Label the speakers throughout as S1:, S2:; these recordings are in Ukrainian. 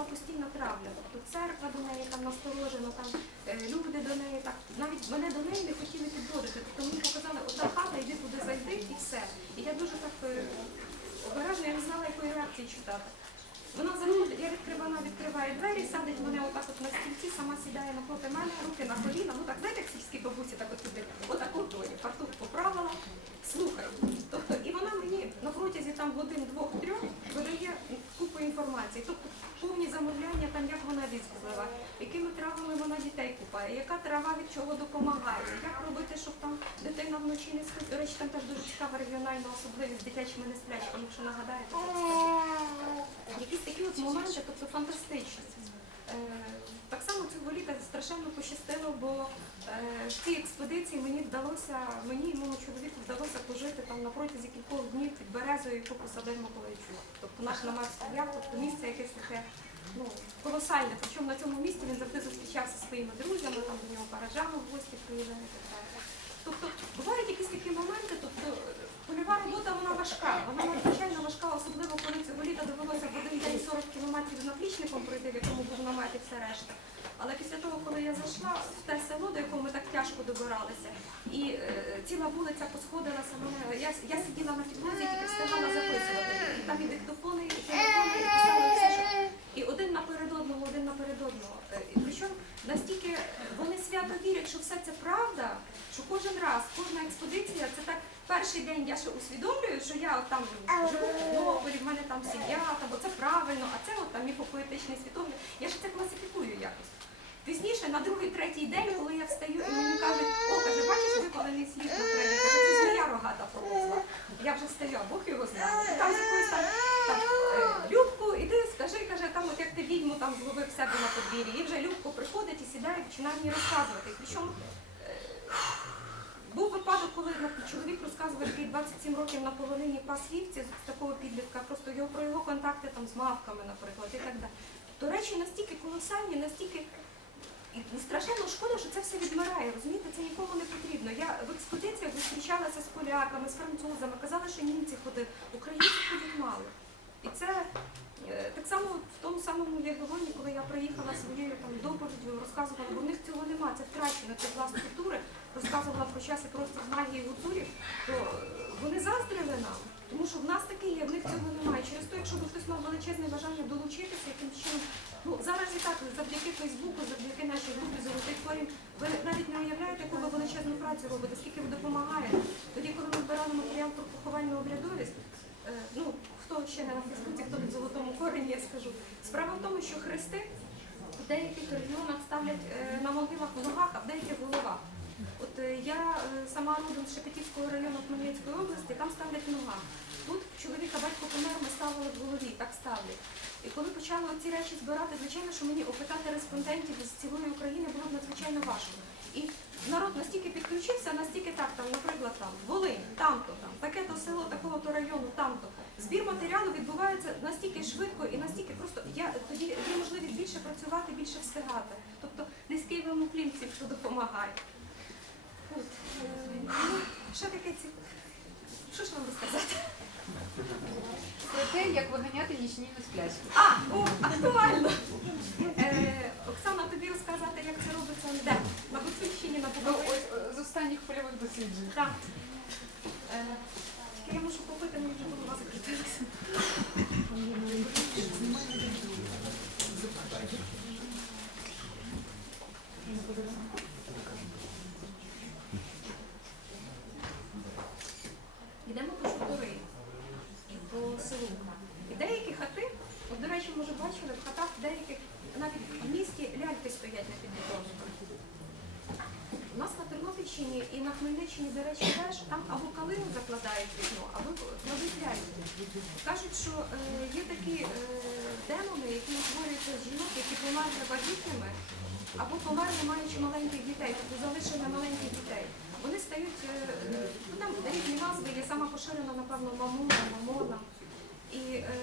S1: була постійна травля. Тобто церква до неї там насторожена, там е, люди до неї так. Навіть мене до неї не хотіли підводити. Тобто мені показали, ота хата, йди туди зайди і все. І я дуже так е, обережно, я не знала, якої реакції читати. Вона заходить, я відкриваю, вона відкриває двері, садить мене отак от на стільці, сама сідає напроти мене, руки на коліна. Ну так, знаєте, як сільські бабусі так от туди, отак от доні, фартух поправила, слухай. Тобто, і вона мені на протязі там годин двох-трьох видає купу інформації. Тобто повні замовляння, там як вона візк якими травами вона дітей купає, яка трава від чого допомагає, як робити, щоб там дитина вночі не спить. До речі, там теж дуже цікава регіональна особливість з дитячими несплячками, якщо нагадаєте. Якісь такі от моменти, тобто фантастичні. Е, Так само цього літа страшенно пощастило, бо е, в цій експедиції мені вдалося, мені і моєму чоловіку вдалося пожити там на протязі кількох днів під березою, яку посадив Миколайчук. Тобто наш намет стояв, тобто місце якесь таке ну, колосальне. Причому на цьому місці він завжди зустрічався зі своїми друзями, там до нього паражами в гості приїжджали і так далі. Тобто бувають якісь такі моменти, тобто польова робота вона важка, вона надзвичайно важка, особливо коли цього літа довелося в один день 40 кілометрів наплічником пройти, в якому був намет і все решта. Але після того, коли я зайшла в те село, до якого ми так тяжко добиралися, і е, ціла вулиця посходилася мене, я, я сиділа на підлозі, тільки встигала записувати. І там і диктофони, і телефони, і писали все, що і один наперед одного, один наперед одного. Е, І причому настільки вони свято вірять, що все це правда, що кожен раз, кожна експедиція, це так перший день я ще усвідомлюю, що я от там живу в Тернополі, в мене там сім'я, там оце правильно, а це от там міфопоетичний світогляд. Я ж це класифікую якось. Пізніше, на другий, третій день, коли я встаю і мені кажуть, о, каже, бачиш, випалений слід на траві, каже, це змія рогата проповзла. Я вже встаю, а Бог його знає. Там з якоюсь там, там е, Любку, іди, скажи, каже, там от як ти відьму там зловив себе на подвір'ї. І вже Любко приходить і сідає, починає мені розказувати. Причому е, був випадок, коли чоловік розказував, який 27 років на полонині пас вівці з такого підлітка, просто його про його контакти там з мавками, наприклад, і так далі. То речі настільки колосальні, настільки і страшенно шкода, що це все відмирає. Розумієте, це нікому не потрібно. Я в експедиціях зустрічалася з поляками, з французами, казали, що німці ходили, українців ходять мало. І це е, так само в тому самому Єгелоні, коли я приїхала своєю там доповіддю, розказувала, бо в них цього нема, це втрачено, це пласт культури, розказувала про час і простір магії гуцулів, то вони заздрили нам. Тому що в нас таке є, в них цього немає. Через те, якщо хтось мав величезне бажання долучитися, яким чином, ну зараз і так, завдяки Фейсбуку, завдяки нашій групі золотих творів, ви навіть не уявляєте, яку ви величезну працю робите, скільки ви допомагаєте. Тоді, коли ми збирали матеріал про поховальну обрядовість, е, ну хто ще не на Фейсбуці, хто в золотому корені, я скажу. Справа в тому, що хрести в деяких регіонах ставлять е, на могилах в ногах, а в деяких в головах. От е, я е, сама родом з Шепетівського району Хмельницької області, там ставлять в ногах. Тут чоловіка батько помер, ми ставили в голові, так ставлять. І коли почали ці речі збирати, звичайно, що мені опитати респондентів з цілої України було б надзвичайно важко. І народ настільки підключився, настільки так, там, наприклад, там Волинь, там-то, там, таке-то село, такого-то району, там-то. Збір матеріалу відбувається настільки швидко і настільки просто я тоді є можливість більше працювати, більше встигати. Тобто низький всім, хто допомагає. Що таке ці? Що ж вам розказати?
S2: Про те, як виганяти нічні несплячки.
S1: А, о, актуально. Е, Оксана, тобі розказати, як це робиться де? На Гуцульщині, на Буковині?
S2: ось, е, з останніх польових досліджень.
S1: Так. Е, Тільки я мушу попити, мені вже голова закрутилася по шутори, по селу. І деякі хати, от, до речі, може бачили, в хатах деяких навіть в місті ляльки стоять на підбудовниках. У нас на і на Хмельниччині, до речі, теж там або калину закладають вікно, або кладуть ляльки. Кажуть, що е, є такі е, демони, які утворюються з жінок, які померли вагітними, або померли, маючи маленьких дітей, тобто залишили маленьких дітей. Вони стають, е, ну там різні назви, є сама поширена, напевно, мамуна, мамона. І е,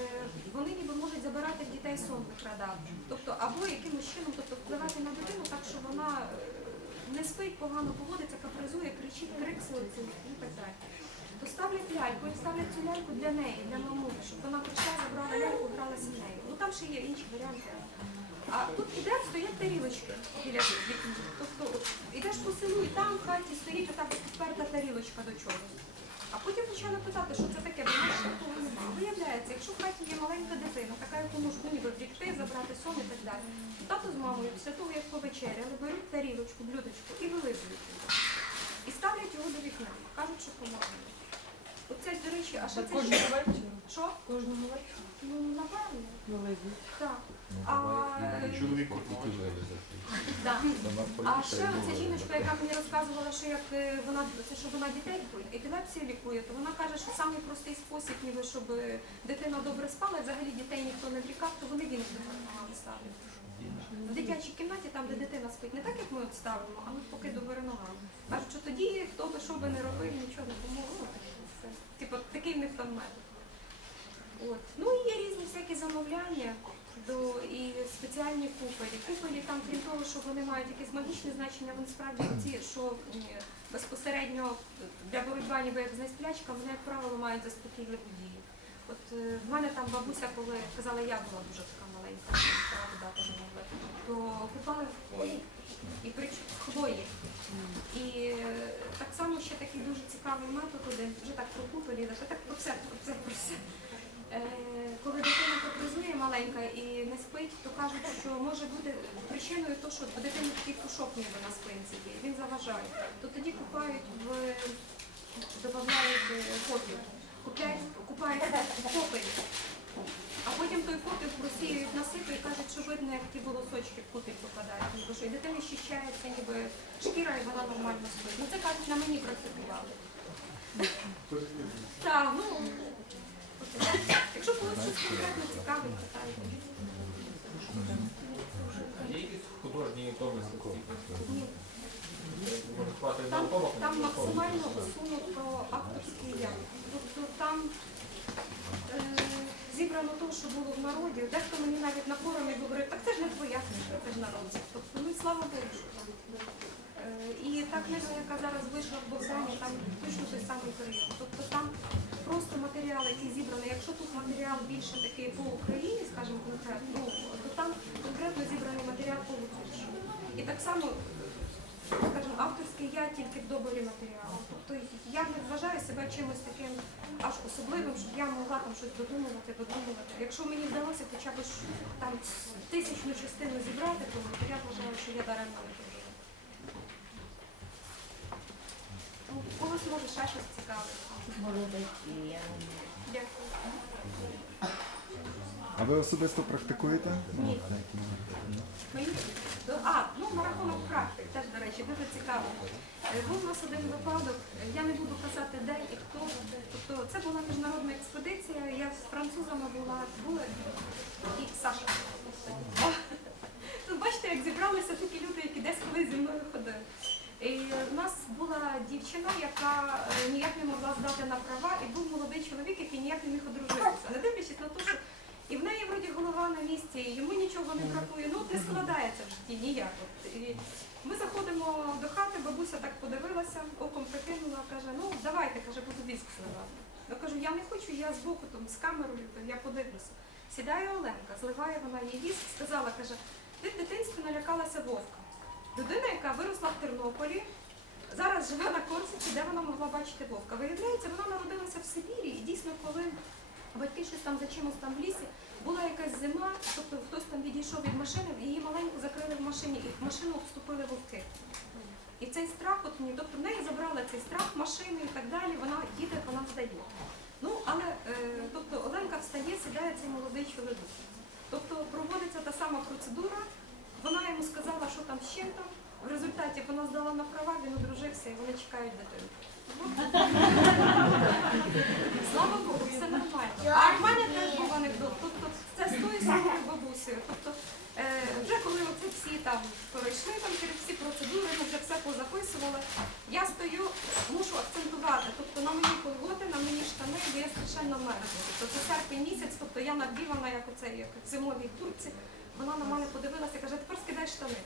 S1: вони ніби можуть забирати дітей сон викрадати. Тобто, або якимось чином тобто, впливати на дитину так, що вона е, не спить, погано поводиться, капризує, кричить, крик силиться і так далі. То ставлять ляльку і ставлять цю ляльку для неї, для мамуни, щоб вона прийшла, забрала ляльку, гралася нею. Ну, там ще є інші варіанти. А тут іде, стоять тарілочки біля вікна. Тобто ідеш по селу і там в хаті стоїть отак от підперта тарілочка до чогось. А потім почали питати, що це таке, бо нас такого немає. Виявляється, якщо в хаті є маленька дитина, така, яку можуть ну, ніби вбігти, забрати сон і так далі, то тато з мамою після того, як повечеряли, беруть тарілочку, блюдочку і вилизують його. І ставлять його до вікна. Кажуть, що помогли. Оце, до речі, а що це ще?
S3: Кожного вечора?
S1: Що?
S3: Кожного вечора?
S1: Ну, напевно.
S3: Вилизують.
S1: Так. А, е,
S4: Чоловік
S1: да. А ще оця жіночка, яка мені розказувала, що як е, вона це що вона дітей лікує, епілепсію лікує, то вона каже, що самий простий спосіб, ніби щоб е, дитина добре спала, взагалі дітей ніхто не врікав, то вони він ногами ставлять. В дитячій кімнаті, там, де дитина спить, не так, як ми от ставимо, а ми поки добре ногами. Кажуть, що тоді хто би що би не робив, нічого не помогло. Типу, такий в них там метод. Ну і є різні всякі замовляння до і спеціальні купелі. Купелі там, крім того, що вони мають якесь магічне значення, вони справді ті, що безпосередньо для боротьби ніби як з несплячка, вони, як правило, мають заспокійливі дії. От е, в мене там бабуся, коли казала, я була дуже така то купали в хвої. І при хвої. І е, так само ще такий дуже цікавий метод один, вже так про купелі, лише так про все, про все, про все. Е, Коли дитина капризує маленька і не спить, то кажуть, що може бути причиною того, що у дитини такий пушок ніби на спинці є, він заважає. То тоді купають в додають е, купляють, купають попелі. А потім той попіл просіюють насипи і кажуть, що видно, як ті волосочки в попіл попадають. Ніби що і дитина щищається, ніби шкіра, і вона нормально спить. Ну це кажуть, на мені практикували. Так, ну якщо когось щось конкретно цікавить, питайте.
S5: Є якісь художні домисли?
S1: Там, максимально усунуто авторський я. Тобто там зібрано те, що було в народі. Дехто мені навіть на форумі говорив, так це ж не твоя книжка, це ж народ. Тобто, ну слава Богу. Е, І та книга, яка зараз вийшла в Богдані, там точно той самий період. Тобто там просто матеріал, який зібраний. Якщо тут матеріал більше такий по Україні, скажімо конкретно, ну, то там конкретно зібраний матеріал по Луцьківщині. І так само скажімо, авторський я тільки в доборі матеріалу. Тобто я не вважаю себе чимось таким аж особливим, щоб я могла там щось додумувати, додумувати. Якщо мені вдалося хоча б там тисячну частину зібрати, то я вважаю, що я даремно не прожила. Ну, когось може ще щось цікаве. Дякую.
S4: А ви особисто практикуєте?
S1: Ні. Мені а, ну на рахунок практик, теж, до речі, дуже цікаво. Е, Був у нас один випадок, я не буду казати де і хто. Тобто це була міжнародна експедиція, я з французами була, були і Саша. Тут бачите, як зібралися такі люди, які десь колись зі мною ходили. І в нас була дівчина, яка е, ніяк не могла здати на права, і був молодий чоловік, який ніяк не міг одружитися. Не дивлячись на те, що і в неї вроді голова на місці, і йому нічого не бракує. Ну, не складається в житті ніяк. І ми заходимо до хати, бабуся так подивилася, оком прикинула, каже, ну давайте, каже, буду віск зливати. Я кажу, я не хочу, я збоку там з камерою, я подивлюся. Сідає Оленка, зливає вона їй віск, сказала, каже, ти в дитинстві налякалася вовка. Людина, яка виросла в Тернополі, зараз живе на Корсиці, де вона могла бачити вовка. Виявляється, вона народилася в Сибірі, і дійсно, коли батьки щось там за чимось там в лісі, була якась зима, тобто хтось там відійшов від машини, її маленьку закрили в машині, і в машину обступили вовки. І цей страх, от мені, тобто в неї забрали цей страх, машину і так далі, вона їде, вона здає. Ну, але е, тобто Оленка встає, сідає цей молодий чоловік. Тобто проводиться та сама процедура, вона йому сказала, що там з чим там. В результаті вона здала на права, він одружився і вони чекають дитину. Слава Богу, все нормально. А в мене теж був анекдот. Тобто це з тою самою бабусею. Тобто е, вже коли оце всі там пройшли там через всі процедури, ми вже все позаписували. Я стою, мушу акцентувати. Тобто на мені колготи, на мені штани, бо я страшенно мерзла. Тобто це серпень місяць, тобто я надівана як оцей як в зимовій куртці. Вона на мене подивилася і каже, тепер скидай штани.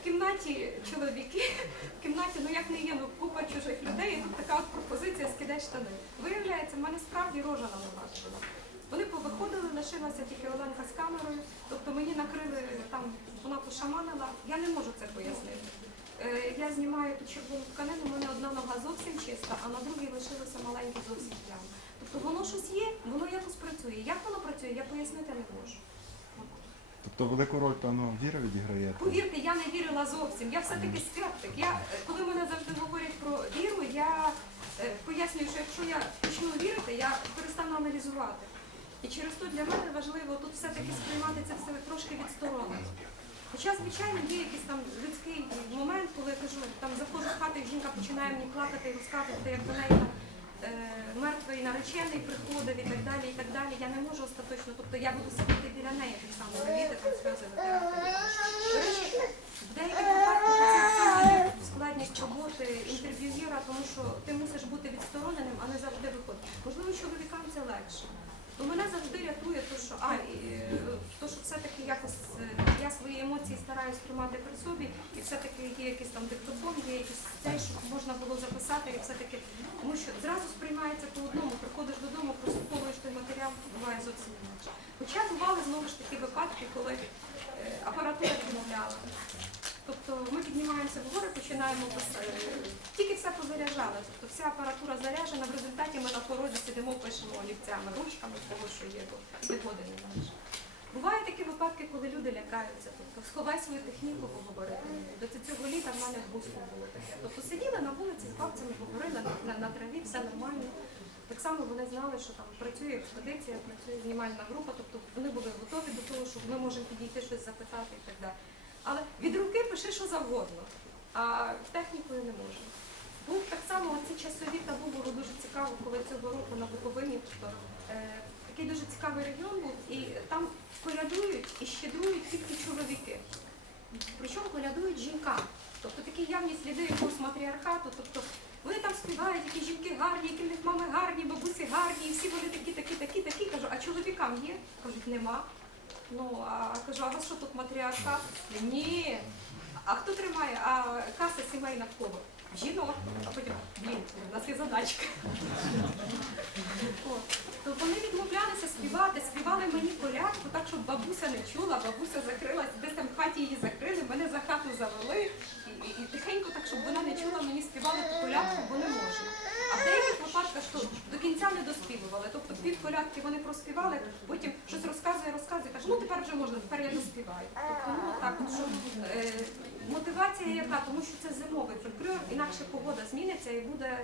S1: В кімнаті чоловіки, в кімнаті, ну як не є, ну купа чужих людей, і тут така от пропозиція скидай штани. Виявляється, в мене справді рожа на була. Вони повиходили, лишилася тільки Оленка з камерою. Тобто мені накрили там, вона пошаманила. Я не можу це пояснити. Е, Я знімаю ту червону тканину, у мене одна нога зовсім чиста, а на другій лишилися маленькі зовсім плями. Тобто воно щось є, воно якось працює. Як воно працює, я пояснити не можу.
S4: Тобто велику роль, певно, віра відіграє.
S1: Повірте, я не вірила зовсім. Я все-таки скептик. Я, е, коли мене завжди говорять про віру, я е, пояснюю, що якщо я почну вірити, я перестану аналізувати. І через то для мене важливо тут все-таки сприймати це все трошки відсторонено. Хоча, звичайно, є якийсь там людський момент, коли я кажу, там заходжу в хату, і жінка починає мені плакати і розказувати, як до неї там, мертвий наречений приходив і так далі, і так далі. Я не можу остаточно, тобто я буду сидіти біля неї так само, робити там сльози витирати. В деяких випадках складність роботи інтерв'юєра, тому що ти мусиш бути відстороненим, а не завжди виходити. Можливо, чоловікам це легше. То мене завжди рятує, то що а е, то, що все-таки якось е, я свої емоції стараюсь тримати при собі, і все-таки є якийсь там диктофон, є якийсь цей, щоб можна було записати, і все-таки тому що зразу сприймається по одному, приходиш додому, прослуховуєш той матеріал, буває зовсім інакше. Хоча бували знову ж таки випадки, коли е, апаратура відмовляла. Тобто ми піднімаємося вгору, починаємо. Тільки все позаряджали. Тобто вся апаратура заряджена, в результаті ми на порозі сидимо, пишемо олівцями, ручками, того, що є, бо виходи не знаєш. Бувають такі випадки, коли люди лякаються. Тобто сховай свою техніку, поговорити. До цього літа в мене в було таке. Тобто сиділи на вулиці з бабцями, говорили на, на, на траві, все нормально. Так само вони знали, що там працює експедиція, працює знімальна група, тобто вони були готові до того, що ми можемо підійти щось запитати і так далі. Але від руки пиши що завгодно, а технікою не можна. Був так само ці часові табу було дуже цікаво, коли цього року на Буковині. Тобто, е, такий дуже цікавий регіон був, і там колядують і щедрують тільки чоловіки. Причому колядують жінкам. Тобто такі явні сліди якогось матріархату. Тобто вони там співають, які жінки гарні, які в них мами гарні, бабусі гарні, і всі вони такі, такі, такі, такі. Кажу, а чоловікам є? Кажуть, нема. Ну, а кажу, а вас що тут матріархат? Ні. А хто тримає? А каса сімейна в кого? Жінок. А потім, блін, у нас є задачка. То вони відмовлялися співати, співали мені колядку, так, щоб бабуся не чула, бабуся закрилась, десь там в хаті її закрили, мене за хату завели. І, тихенько, так, щоб вона не чула, мені співали ту колядку, бо не можна. А в деяких випадках що до кінця не доспівували. Тобто пів колядки вони проспівали, потім щось розказує, розказує, каже, ну тепер вже можна, тепер я доспіваю. Тобто, ну так, от, що, е, мотивація яка, тому що це зимовий фольклор, інакше погода зміниться і буде,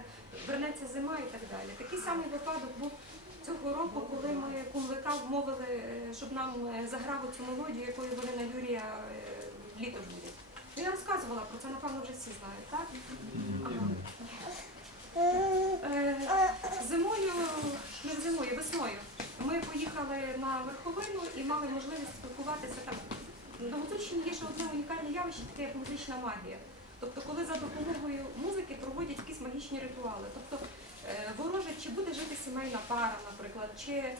S1: вернеться зима і так далі. Такий самий випадок був цього року, коли ми кумлика вмовили, е, щоб нам е, заграв цю мелодію, якою вони на Юрія е, літо будуть. Ну, Я розказувала про це, напевно, вже всі знають, так? Ага. Е, Зимою, не зимою, весною. Ми поїхали на верховину і мали можливість спілкуватися там. На Гуцульщині є ще одне унікальне явище, таке як музична магія. Тобто, коли за допомогою музики проводять якісь магічні ритуали. Тобто е, ворожать, чи буде жити сімейна пара, наприклад, чи е,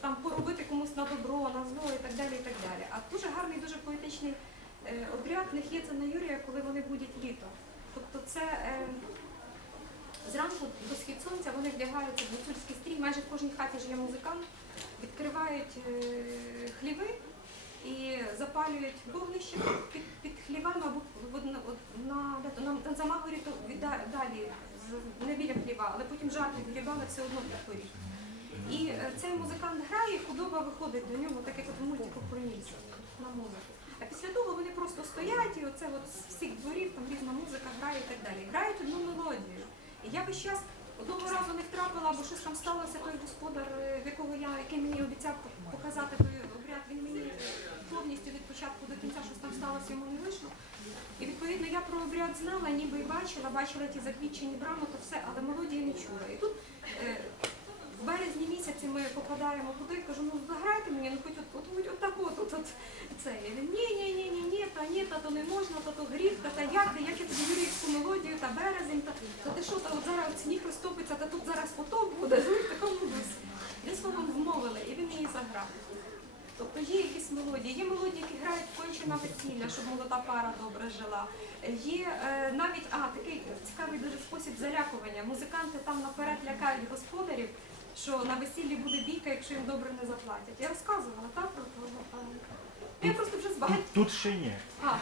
S1: там поробити комусь на добро, на зло і так далі. і так далі. А дуже гарний, дуже поетичний обряд них є це на Юрія, коли вони будять літо. Тобто це е, зранку до схід сонця вони вдягаються в гуцульський стрій, майже в кожній хаті ж є музикант, відкривають е, хліви і запалюють вогнище під, під хлівами або на, на, на замагорі далі, не біля хліва, але потім жарти хлібами все одно під поріг. І е, цей музикант грає, худоба виходить до нього, так як от мультику про Нільса на музику. А після того вони просто стоять, і оце от з всіх дворів там різна музика грає і так далі. Грають одну мелодію. І я весь час одного разу не втрапила, бо щось там сталося, той господар, е, якого я, який мені обіцяв показати той обряд, він мені повністю від початку до кінця щось там сталося, йому не вийшло. І відповідно я про обряд знала, ніби і бачила, бачила ті заквічені брами, то все, але мелодії не чула. І тут е, в березні місяці ми попадаємо туди, кажу, ну заграйте мені, ну хоч от, от, от, так от, от, от це. І він, ні, та ні, та то не можна, та то гріх, та та як, та як я тобі юрійську мелодію, та березень, та, та ти що, та от зараз сніг розтопиться, та тут зараз потоп буде, ну в такому дусі. Він словом вмовили, і він її заграв. Тобто є якісь мелодії, є мелодії, які грають конче на весілля, щоб молода пара добре жила. Є е, навіть а, такий цікавий дуже спосіб залякування. Музиканти там наперед лякають господарів, що на весіллі буде бійка, якщо їм добре не заплатять. Я розказувала, так, про пана? Я просто вже збагать.
S4: Тут, ще ні.
S1: А,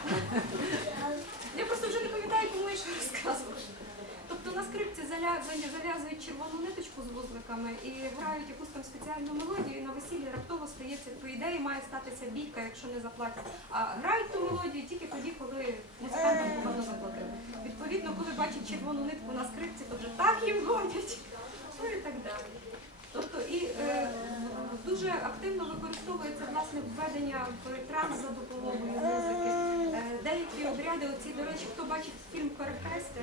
S1: я просто вже не пам'ятаю, кому я що розказувала. Тобто на скрипці зав'язують червону ниточку з вузликами і грають якусь там спеціальну мелодію, і на весіллі раптово стається, по ідеї має статися бійка, якщо не заплатять. А грають ту мелодію тільки тоді, коли музикантам погано заплатили. Відповідно, коли бачать червону нитку на скрипці, то вже так їм годять. Ну і так далі. Тобто і е, дуже активно використовується власне введення в транс за допомогою музики. Е, деякі обряди, оці, до речі, хто бачить фільм Перехрестя,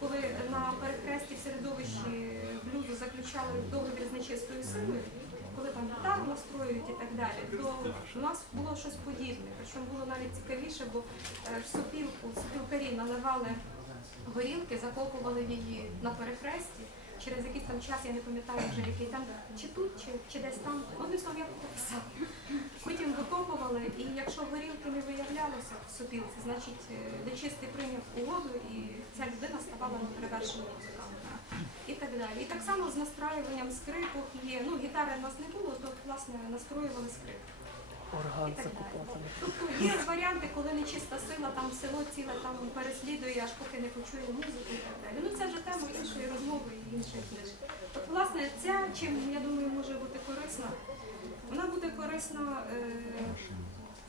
S1: коли на перехресті в середовищі блюзу заключали договір з нечистою силою, коли там гітару настроюють і так далі, то у нас було щось подібне. Причому було навіть цікавіше, бо е, в сопілку сопілкарі наливали горілки, закопували її на перехресті. Через якийсь там час, я не пам'ятаю вже який там, чи тут, чи, чи десь там, одним словом, я пописав. Потім викопували, і якщо горілки не виявлялося в сопілці, значить е, нечистий прийняв угоду і ця людина ставала неперевершеним музикантом. І так далі. І так само з настраюванням скрипок є. Ну, гітари в нас не було, то власне настроювали скрипку.
S3: Орган закупати.
S1: Тобто є варіанти, коли нечиста сила, там село ціле там переслідує, аж поки не почує музику і так далі. Ну це вже тема іншої розмови і іншої книжки. От, власне, ця, чим я думаю, може бути корисна, вона буде корисна е,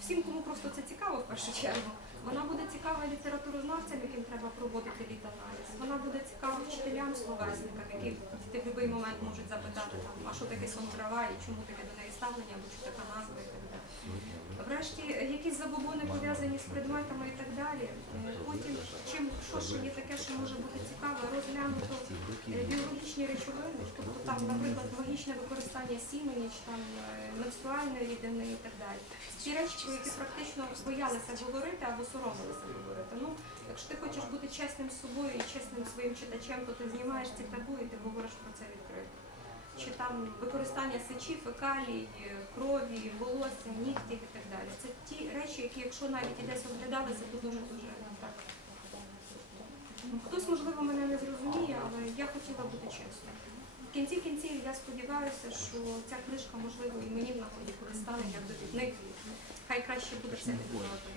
S1: всім, кому просто це цікаво в першу чергу. Вона буде цікава літературознавцям, яким треба проводити літаналіз. Вона буде цікава вчителям словесникам, які діти в будь-який момент можуть запитати, там, а що таке сон трава і чому таке до неї ставлення, або що така назва і так далі. Врешті, якісь забобони пов'язані з предметами і так далі. Потім, чим що ще є таке, що може бути цікаво, розглянуто е, біологічні речовини, тобто там, наприклад, магічне використання сімені, чи там е, менструальної рідини і так далі. Ці речі, які практично боялися говорити або соромилися говорити. Ну, якщо ти хочеш бути чесним з собою і чесним своїм читачем, то ти знімаєш ці табу і ти говориш про це відкрито. Чи там використання сечі, фекалій, е, крові, волосся, нігтів і так далі. Це ті речі, які, якщо навіть і десь розглядалися, то дуже дуже Хтось, можливо, мене не зрозуміє, але я хотіла бути чесною. В кінці кінців я сподіваюся, що ця книжка, можливо, і мені в нагоді стане як довідник. Хай краще буде все підбувати.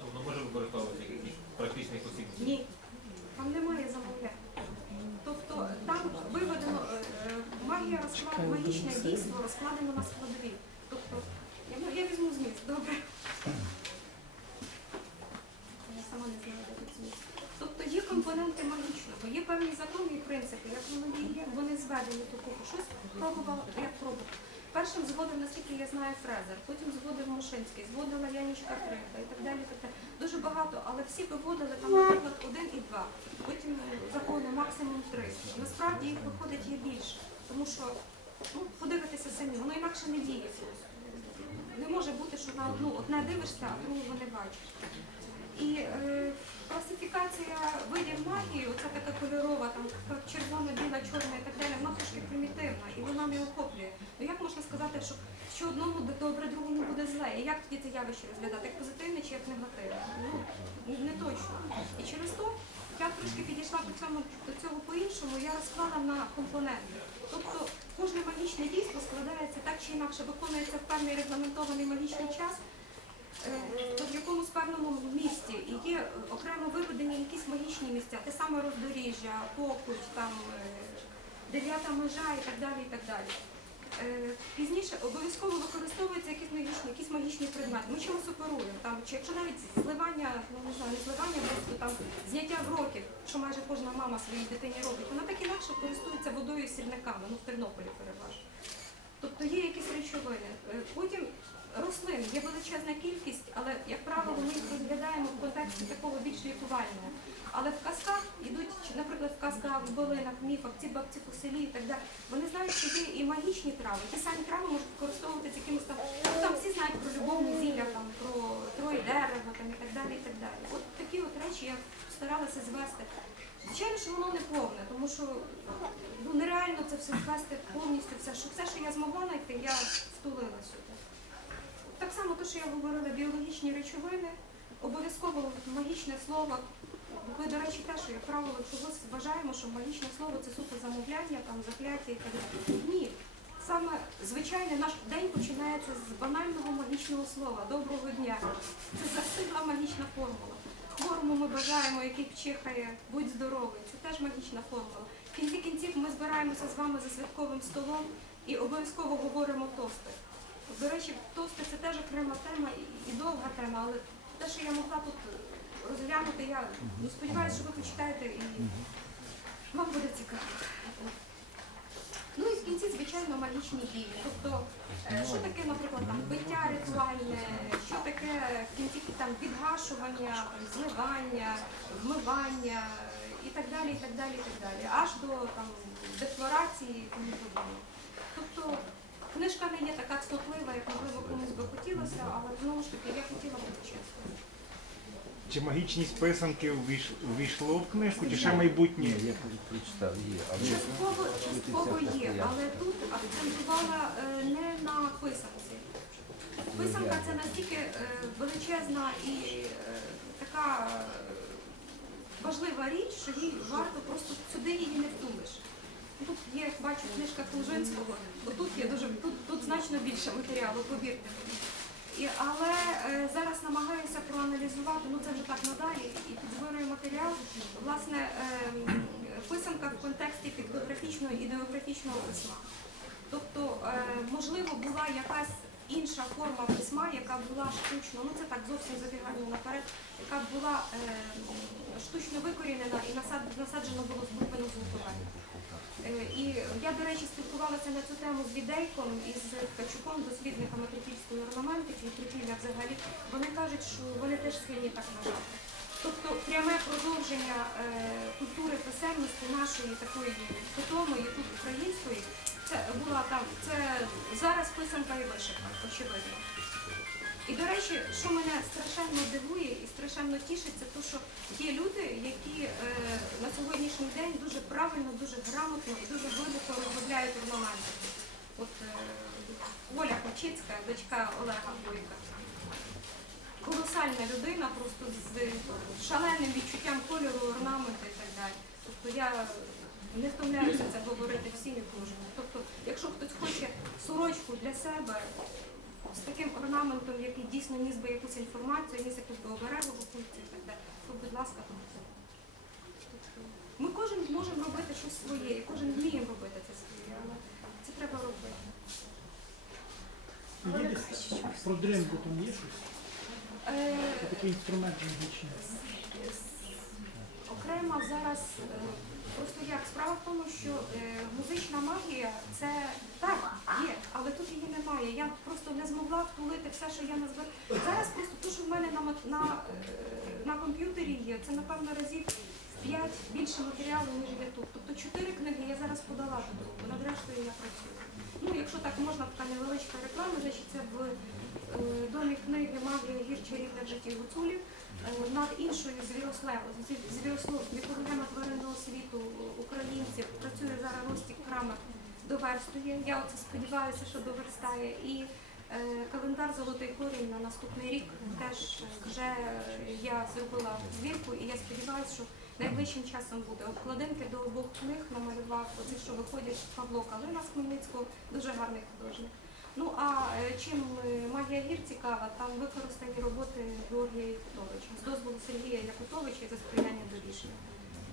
S5: Тобто може використовувати як якийсь практичний посіб.
S1: Ні, там немає замовляння. Тобто там виведено е, е, магія розклад, магічне дійство розкладено на складові. Тобто, я, я візьму зміст, добре. Я сама не знаю, де тут зміст. Тобто є компоненти магічного, є певні закони і принципи, як воно діє, вони зведені до купу. Щось пробувала, як пробувала. Першим зводив, наскільки я знаю, Фрезер, потім зводив Мошинський, зводила Янічка Кривда і так далі. так далі. Дуже багато, але всі виводили там, наприклад, один і два. Потім закони максимум три. Насправді їх виходить є більше, тому що ну, подивитися самі, воно інакше не діє. Не може бути, що на одну одне дивишся, а другу не бачиш. І е, магії, оця така кольорова, там червона, біла, чорна і так далі, вона трошки примітивна і вона не охоплює. Ну як можна сказати, що, що одному добре, другому буде зле? І як тоді це явище розглядати? Як позитивне чи як негативне? Ну, не точно. І через то я трошки підійшла до цьому до цього по-іншому, я розклала на компоненти. Тобто кожне магічне дійство складається так чи інакше, виконується в певний регламентований магічний час. Е, в якомусь певному місці і є окремо виведені якісь магічні місця, те саме роздоріжжя, покуть, там е, дев'ята межа і так далі. і так далі. Е, Пізніше обов'язково використовуються якісь магічні, якісь магічні предмети. Ми чимось оперуємо. Там, чи якщо навіть зливання, ну не знаю, не зливання, просто там зняття вроків, що майже кожна мама своїй дитині робить, вона так інакше користується водою сірниками, ну в Тернополі переважно. Тобто є якісь речовини. Потім рослин є величезна кількість, але, як правило, ми їх розглядаємо в контексті такого більш лікувального. Але в казках йдуть, наприклад, в казках, в билинах, міфах, ці бабці по селі і так далі. Вони знають, що є і магічні трави. Ті самі трави можуть використовуватися якимось там. Ну там всі знають про любовні зілля, там про троє дерева там і так далі. і так далі. От такі от речі я старалася звести. Звичайно, що воно не повне, тому що ну, нереально це все звести повністю, все, що все, що я змогла знайти, я втулила сюди. Так само те, що я говорила, біологічні речовини, обов'язково магічне слово, ви, до речі, теж, як правило, чогось вважаємо, що магічне слово це суто замовляння, там, закляття і так далі. Ні. Саме звичайно наш день починається з банального магічного слова Доброго дня. Це застигла магічна формула. Хворому ми бажаємо, який чихає, будь здоровий. Це теж магічна формула. В кінці кінців ми збираємося з вами за святковим столом і обов'язково говоримо тости. До речі, тости це теж окрема тема і, довга тема, але те, що я могла тут розглянути, я ну, сподіваюся, що ви почитаєте і вам буде цікаво. Ну і в кінці, звичайно, магічні дії. Тобто, е, що таке, наприклад, там биття ритуальне, що таке в кінці там відгашування, зливання, вмивання і так далі, і так далі, і так далі, аж до там декларації і тому подібне. Тобто книжка не є така цнотлива, як можливо комусь би хотілося, але знову ж таки я хотіла бути чесною.
S3: Чи магічність писанки увійш- увійшло в книжку, чи ще майбутнє?
S6: Ні, я прочитав її, але
S1: Частково, частково є, але тут акцентувала е, не на писанці. Писанка це настільки е, величезна і е, така е, важлива річ, що їй варто просто сюди її не втулиш. Тут є, бачу, книжка Клужинського, то тут є дуже тут, тут значно більше матеріалу, повірте мені. Але е, зараз намагаюся проаналізувати, ну це вже так надалі, і підзбирую матеріал. Власне, е, писанка в контексті піктографічного і ідеографічного письма. Тобто, е, можливо, була якась інша форма письма, яка була штучно, ну це так зовсім забігання наперед, яка була е, штучно викорінена і насаджено було з глибину зготування. Е, І я, до речі, спілкувалася на цю тему з Відейком і з Ткачуком, дослідниками трипільської орнаментики і взагалі. Вони кажуть, що вони теж схильні так вважати. Тобто пряме продовження е, культури писемності нашої такої питомої тут української, це була там, це зараз писанка і вишивка, очевидно. І до речі, що мене страшенно дивує і страшенно тішить, це те, що є люди, які е, на сьогоднішній день дуже правильно, дуже грамотно і дуже глибоко розробляють орнаментику. От е, Оля Хочицька, дочка Олега Бойка. Колосальна людина, просто з шаленим відчуттям кольору, орнаменту і так далі. Тобто я не втомляюся це говорити всім і кожному. Тобто, якщо хтось хоче сорочку для себе з таким орнаментом, який дійсно ніс би якусь інформацію, ніс якусь би оберегову функцію і так далі, то будь ласка. Тобто, Ми кожен можемо робити щось своє, і кожен вміє робити це своє, але це треба робити.
S7: Є десь про дрингу там є щось?
S1: Е,
S7: Це такий інструмент музичний.
S1: Окремо зараз е, просто як справа в тому, що е, музична магія це так є, але тут її немає. Я просто не змогла втулити все, що я назву. Зараз просто те, що в мене на на, е, на комп'ютері є, це напевно разів п'ять більше матеріалу, ніж є тут. Тобто чотири книги я зараз подала до друку, над рештою я працюю. Ну, якщо так можна, така невеличка реклама, значить це в е, домі книги Магія гірча рівня в житті гуцулів. Е, Над іншою звірослевою, звірослов, вікологема тваринного світу українців працює зараз Ростік Крамер, доверстує. Я оце сподіваюся, що доверстає. І е, календар Золотий корінь на наступний рік теж вже я зробила звірку, і я сподіваюся, що найближчим часом буде. Обкладинки до обох книг намалював оці, що виходять Павло Калина з Хмельницького, дуже гарний художник. Ну а е, чим е, магія гір цікава, там використані роботи Георгія Якутовича з дозволу Сергія Якутовича і за сприяння до рішення.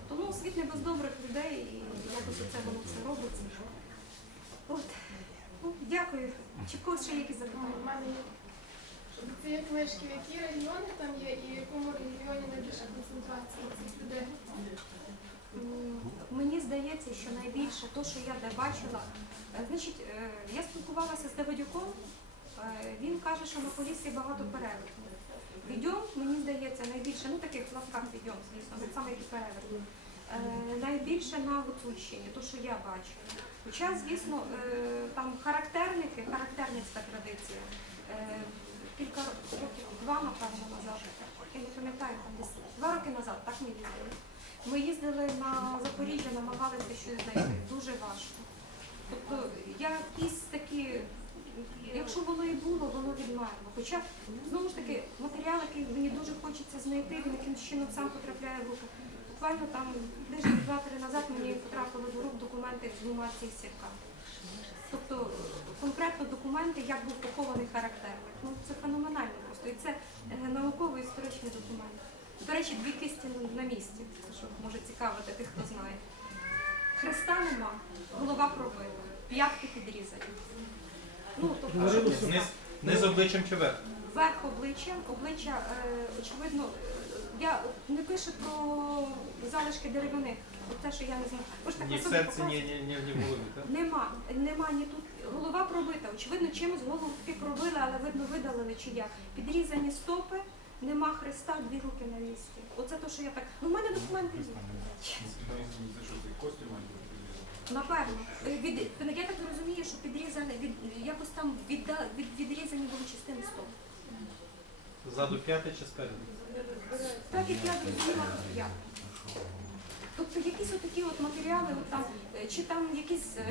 S1: Тому світ не без добрих людей і якось оце воно все робиться. От. Ну, дякую. Чи когось ще якісь запитання?
S8: Ці є книжки, які регіони там є і в якому регіоні найбільша концентрація цих людей.
S1: Мені здається, що найбільше то, що я бачила, е, значить, е, я спілкувалася з Давидюком, е, він каже, що на Поліссі багато перевертнів. Відьом, мені здається, найбільше, ну таких в лапках відьом, звісно, так само, як і перевертні. Е, Найбільше на Гуцульщині, то, що я бачу. Хоча, звісно, там характерники, характерницька традиція. Кілька років, два, напевно, назад, я не пам'ятаю, там десь два роки назад, так ми їздили. Ми їздили на Запоріжжя, намагалися щось знайти. Дуже важко. Тобто якісь такі якщо воно і було, воно відмерло. Хоча, знову ж таки, матеріал, який мені дуже хочеться знайти, він якимось чином сам потрапляє в руки. Буквально там тиждень два-три назад мені потрапили до рук документи ексгумації сірка. Тобто конкретно документи, як був похований характерник. Ну це феноменально просто. І це е, науково-історичний документ. До речі, дві кисті на- місці, що може цікавити тих, хто знає. Хреста нема, голова пробита, п'ятки підрізані. Ну, тобто,
S7: Говорилося,
S5: Низ, низ обличчям чи верх?
S1: верх обличчя, обличчя, е, очевидно, е, я не пишу про залишки деревини, от те, що я не знаю. Ви ж так
S5: Ні в
S1: собі
S5: серці, ні,
S1: показуєте.
S5: ні, ні, ні в голові, так?
S1: Нема, нема ні тут. Голова пробита. Очевидно, чимось головки пробили, але видно видалили чи як. Підрізані стопи, нема хреста, дві руки на місці. Оце то, що я так. Ну, в мене документи є. Напевно. Е, Від, я так розумію, що підрізані, від, якось там відда, від, відрізані були частини стоп.
S5: Ззаду п'яте чи спереду?
S1: Так як я зрозуміла, то я. Тобто якісь отакі от матеріали, от там, е, чи там якийсь е,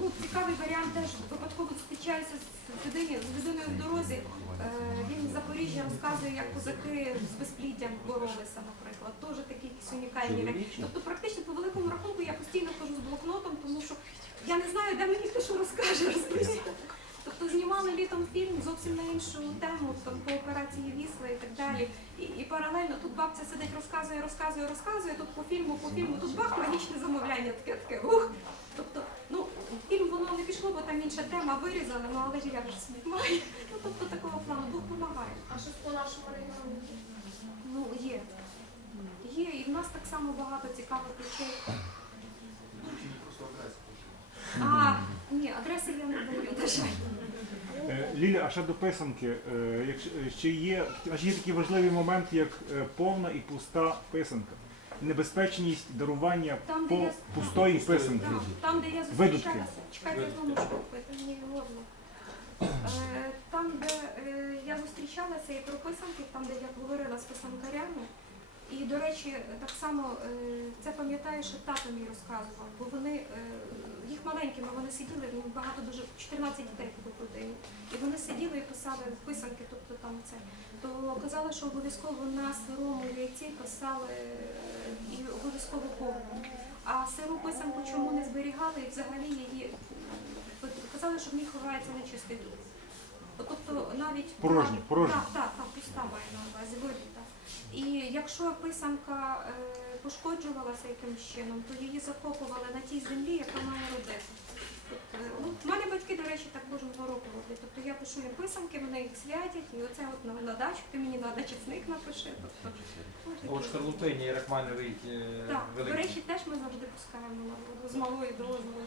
S1: ну, цікавий варіант теж випадково зустрічаюся з людиною, з людиною в дорозі. Е, він з Запоріжжя розказує, як козаки з безпліддям боролися, наприклад. Теж такі якісь унікальні речі. Тобто практично по великому рахунку я постійно хожу з блокнотом, тому що я не знаю, де мені хто що розкаже, розумієте? Тобто знімали літом фільм зовсім на іншу тему, там по операції Вісла і так далі. І, і паралельно тут бабця сидить, розказує, розказує, розказує, тут по фільму, по фільму, тут бах, магічне замовляння, таке таке. Ух! Тобто, фільм воно не пішло, бо там інша тема вирізали, ну але ж я ж знімаю. Ну тобто такого плану Бог допомагає.
S8: А щось по нашому регіону?
S1: Ну, є. Є, і в нас так само багато цікавих речей. А, ні, адреси я не даю, на жаль.
S3: Е, Ліля, а ще до писанки. Е, якщо- е, Чи є, а чи є такий важливий момент, як е, повна і пуста писанка? Небезпечність дарування
S1: Там, де
S3: по
S1: я-
S3: пустої писанки.
S1: Так, Там, де я
S3: Видутки.
S1: зустрічалася, чекайте, я знову купити, мені. Е, Там, де е, я зустрічалася і про писанки, там, де я говорила з писанкарями. І, до речі, так само е, це пам'ятаю, що тато мій розказував, бо вони е, їх маленькими вони сиділи, ну, багато дуже 14 дітей було в родині. І вони сиділи і писали писанки, тобто там це. То казали, що обов'язково на сирому яйці писали е, обов'язково повну. А сиру писанку чому не зберігали і взагалі її казали, що в ній ховається нечистий дух. Тобто навіть
S3: Порожні, порожні.
S1: Так, так, так, пуста має на увазі, вибіта. І якщо писанка е, пошкоджувалася якимось чином, то її закопували на тій землі, яка має родити. Ну, в мене батьки, до речі, так кожного року роблять. Тобто я пишу їм писанки, вони їх святять, і оце от на, на дачу, ти мені на дачицник напиши. Тобто, ну.
S5: От шкарлупині і рахмальновий е,
S1: Так, до
S5: великий.
S1: речі, теж ми завжди пускаємо на воду з малої дозволу.